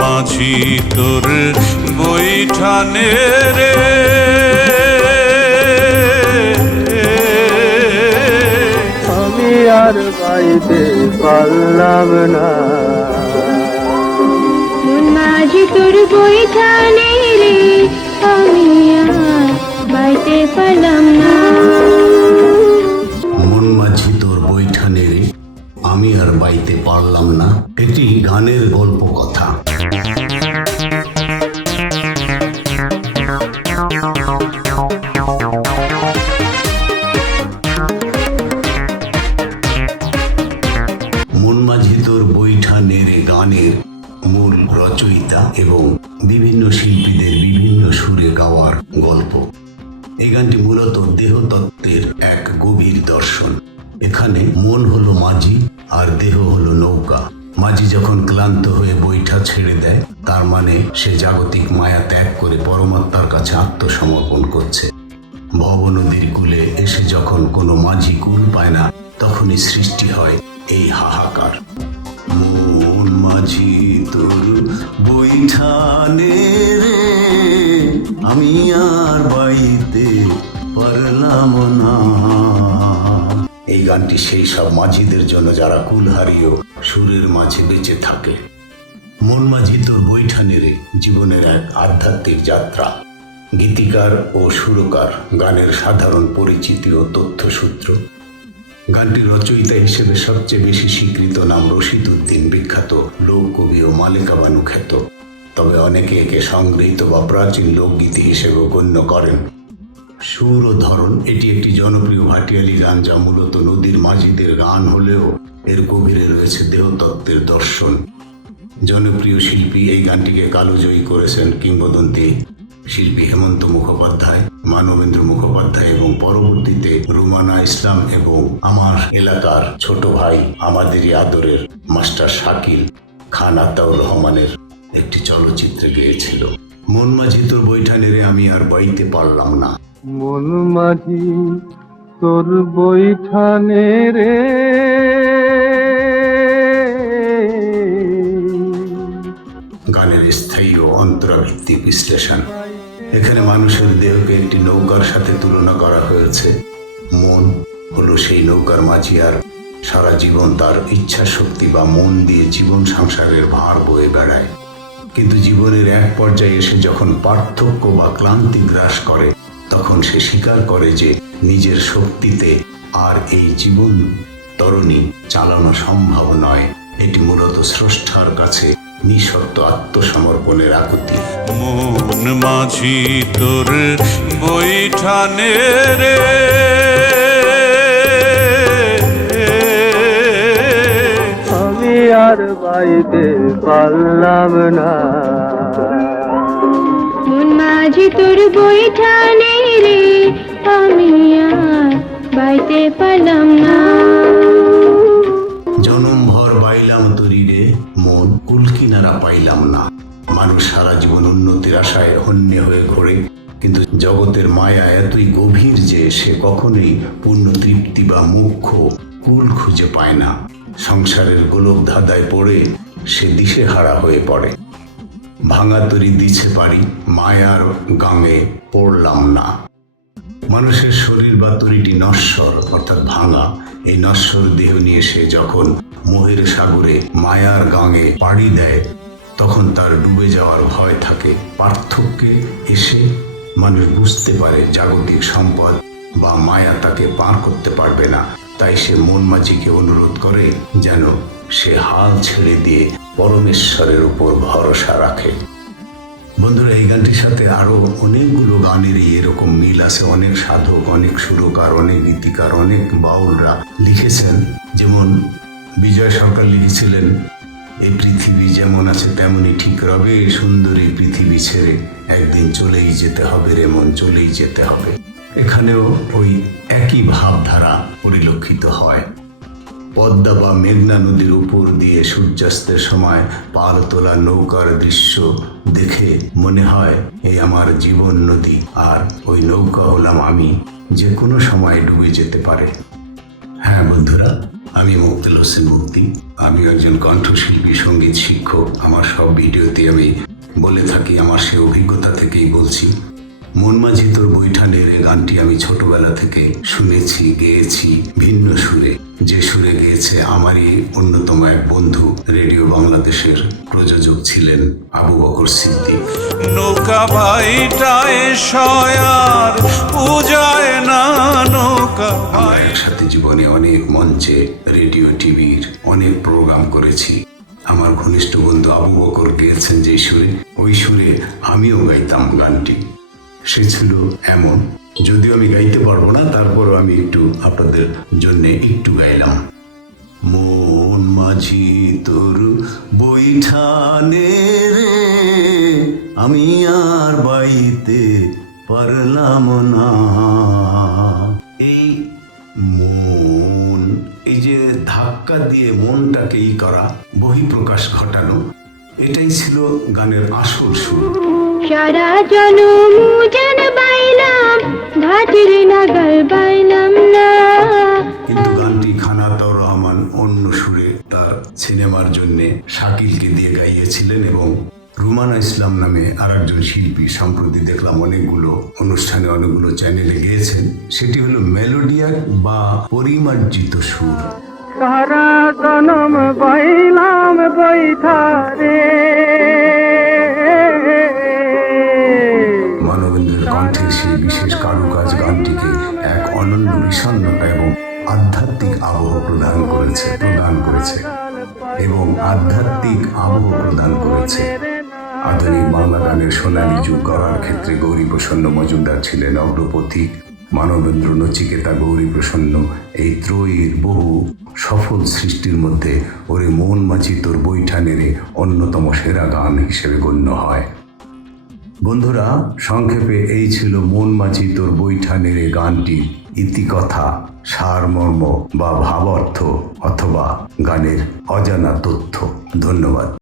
মাঝি তোর বৈঠানে রে, আমি আর বাইতে পারলাম না। মন মাঝি তোর বৈঠানে রে, আমি আর বাইতে পারলাম না। মন মাঝি তোর বৈঠানে রে, আমি আর বাইতে পারলাম না। এটি গানের গল্প কথা। মন মাঝি তোর বৈঠানে রে গানের মূল রচয়িতা এবং বিভিন্ন শিল্পীদের বিভিন্ন সুরে গাওয়ার গল্প। এই গানটি মূলত দেহতত্ত্বের এক গভীর দর্শন। এখানে মন হলো মাঝি আর দেহ হলো নৌকা। মাঝি যখন ক্লান্ত হয়ে বৈঠা ছেড়ে দেয়, তার মানে সে জাগতিক মায়া ত্যাগ করে পরমাত্মার কাছে আত্মসমর্পণ করছে। ভব নদীর কূলে এসে যখন কোনো মাঝি কুল পায় না, তখনই সৃষ্টি হয় এই হাহাকার। মন মাঝি তোর বৈঠানে রে, আমি আর বাইতে পারলাম না। এই গানটি সেই সব মাঝিদের জন্য যারা কুল হারিয়েও সুরের মাঝে বেঁচে থাকে। মন মাঝি তোর বৈঠানে রে জীবনের এক আধ্যাত্মিক যাত্রা। গীতিকার ও সুরকার, গানের সাধারণ পরিচিতি ও তথ্যসূত্র। গানটির রচয়িতা হিসেবে সবচেয়ে বেশি স্বীকৃত নাম রশিদ উদ্দিন, বিখ্যাত লোককবি ও মালেকা বানু খ্যাত। তবে অনেকে একে সংগৃহীত বা প্রাচীন লোকগীতি হিসেবেও গণ্য করেন। সুর ও ধরন, এটি একটি জনপ্রিয় ভাটিয়ালি গান যা মূলত নদীর মাঝিদের গান হলেও এর গভীরে রয়েছে দেহতত্ত্বের দর্শন। জনপ্রিয় শিল্পী এই গানটিকে কালোজয়ী করেছেন কিংবদন্তি শিল্পী হেমন্ত মুখোপাধ্যায়, মানবেন্দ্র মুখোপাধ্যায় এবং পরবর্তীতে রুমানা ইসলাম এবং আমার এলাকার ছোট ভাই আমাদেরই আদরের মাস্টার শাকিল খান আতাউর রহমানের একটি চলচ্চিত্রে গেয়েছিল। মন মাঝি তোর বৈঠানে রে, আমি আর বাইতে পারলাম না। মন মাঝি তোর বৈঠানে রে, গানের স্থায়ী ও অন্তরাভিত্তিক বিশ্লেষণ। এখানে মানুষের দেহকে একটি নৌকার সাথে তুলনা করা হয়েছে। মন হলো সেই নৌকার মাঝি, আর সারা জীবন তার ইচ্ছা শক্তি বা মন দিয়ে জীবন সংসারের ভার বয়ে বেড়ায়। কিন্তু জীবনের এক পর্যায়ে এসে যখন পার্থক্য বা ক্লান্তি গ্রাস করে, তখন সে স্বীকার করে যে নিজের শক্তিতে আর এই জীবন তরণী চালানো সম্ভব নয়। এটি মূলত স্রষ্টার কাছে নিঃশর্ত আত্মসমর্পণের আকুতি। মন মাঝি তোর বৈঠানে রে, আমি আর বাইতে পারলাম না। মন মাঝি তোর বৈঠানে রে, আমি আর বাইতে পারলাম না। জনম ভর বাইলাম তরি রে, মন কুল কিনারা পাইলাম না। মানুষ সারা জীবন উন্নতির আশায় হন্যে হয়ে ঘোরে, কিন্তু জগতের মায়া এতই গভীর যে সে কখনোই পূর্ণ তৃপ্তি বা মোক্ষ কুল খুঁজে পায় না। সংসারের গোলক ধাঁধায় পড়ে সে দিশেহারা হয়ে পড়ে। ভাঙা তরি দিছে পারি, মায়ার গাঙে পড়লাম না। মানুষের শরীর বা তরিটি নশ্বর, অর্থাৎ ভাঙা। এই নশ্বর দেহ নিয়ে সে যখন মোহের সাগরে মায়ার গাঙে পাড়ি দেয়, তখন তার ডুবে যাওয়ার ভয় থাকে। পার্থক্যে এসে মানুষ বুঝতে পারে জাগতিক সম্পদ বা মায়া তাকে পার করতে পারবে না। তাই সে মন মাঝিকে অনুরোধ করে যেন সে হাল ছেড়ে দিয়ে পরমেশ্বরের উপর ভরসা রাখে। বন্ধুরা, এই গানটির সাথে আরো অনেকগুলো গানেরই এরকম মিল আছে। অনেক সাধক, অনেক সুরকার, অনেক গীতিকার, অনেক বাউলরা লিখেছেন। যেমন বিজয় সরকার লিখেছিলেন, এই পৃথিবী যেমন আছে তেমনই ঠিক রবে, সুন্দরী পৃথিবী ছেড়ে একদিন চলেই যেতে হবে রে মন, চলেই যেতে হবে। এখানেও ওই একই ভাবধারা পরিলক্ষিত হয়। পদ্মা বা মেঘনা নদীর উপর দিয়ে সূর্যাস্তের সময় পাল তোলা নৌকার দৃশ্য দেখে মনে হয় এই আমার জীবন নদী, আর ওই নৌকা হলাম আমি, যে কোনো সময় ডুবে যেতে পারে। হ্যাঁ বন্ধুরা, আমি মুক্তিল হোসেন মুক্তি। আমি একজন কণ্ঠশিল্পী, সঙ্গীত শিক্ষক। আমার সব ভিডিওতে আমি বলে থাকি, আমার সে অভিজ্ঞতা থেকেই বলছি। মন মাঝি তোর বৈঠা নেড়ে গানটি আমি ছোটবেলা থেকে শুনেছি, গেয়েছি ভিন্ন সুরে। যে সুরে গেয়েছে আমারই অন্যতম এক বন্ধু, রেডিও বাংলাদেশের প্রযোজক ছিলেন আবু বকর সিদ্দিক। নৌকা ভাইটায় সয়ার পূজায় না নৌকা আমরা একসাথে জীবনে অনেক মঞ্চে, রেডিও, টিভির অনেক প্রোগ্রাম করেছি। আমার ঘনিষ্ঠ বন্ধু আবু বকর গেয়েছেন যে সুরে, ওই সুরে আমিও গাইতাম গানটি। সে ছিল এমন, যদিও আমি গাইতে পারবো না, তারপরও আমি একটু আপনাদের জন্য একটু গাইলাম। মন মাঝি তোর বৈঠানে রে, আমি আর বাইতে পারলাম না। এই মন, এই যে ধাক্কা দিয়ে মনটাকে করা, বহিঃপ্রকাশ ঘটানো, এটাই ছিল গানের আসল সুর। সারা জনম যেন বাইলাম, ঘাটের নাগাল বাইলাম না। কিন্তু গানটি খানাতর রহমান অন্য সুরে তার সিনেমার জন্য শাকিলকে দিয়ে গাইয়েছিলেন এবং রুমানা ইসলাম নামে আর একজন শিল্পী সম্প্রতি দেখলাম অনেকগুলো অনুষ্ঠানে, অনেকগুলো চ্যানেলে গেয়েছেন। সেটি হলো মেলোডিয়াক বা পরিমার্জিত সুর। সারা জনম বাইলাম বৈঠা রে, মানবেন্দ্রের কণ্ঠের সেই বিশেষ কারুকাজ গানটিকে এক অনন্য বিষণ্ণতা এবং আধ্যাত্মিক আবহ প্রদান করেছে এবং আধ্যাত্মিক আবহ প্রদান করেছে। আধুনিক বাংলা গানের সোনালী যুগ গড়ার ক্ষেত্রে গৌরীপ্রসন্ন মজুমদার ছিলেন অগ্রপথিক। মানবেন্দ্র, নচিকেতা, গৌরীপ্রসন্ন, এই ত্রয়ীর বহু সফল সৃষ্টির মধ্যে ওরে মন মাঝি তোর বৈঠা নেড়ে অন্যতম সেরা গান হিসেবে গণ্য হয়। বন্ধুরা, সংক্ষেপে এই ছিল মন মাঝি তোর বৈঠা নেড়ে গানটির ইতিকথা, সারমর্ম বা ভাবার্থ অথবা গানের অজানা তথ্য। ধন্যবাদ।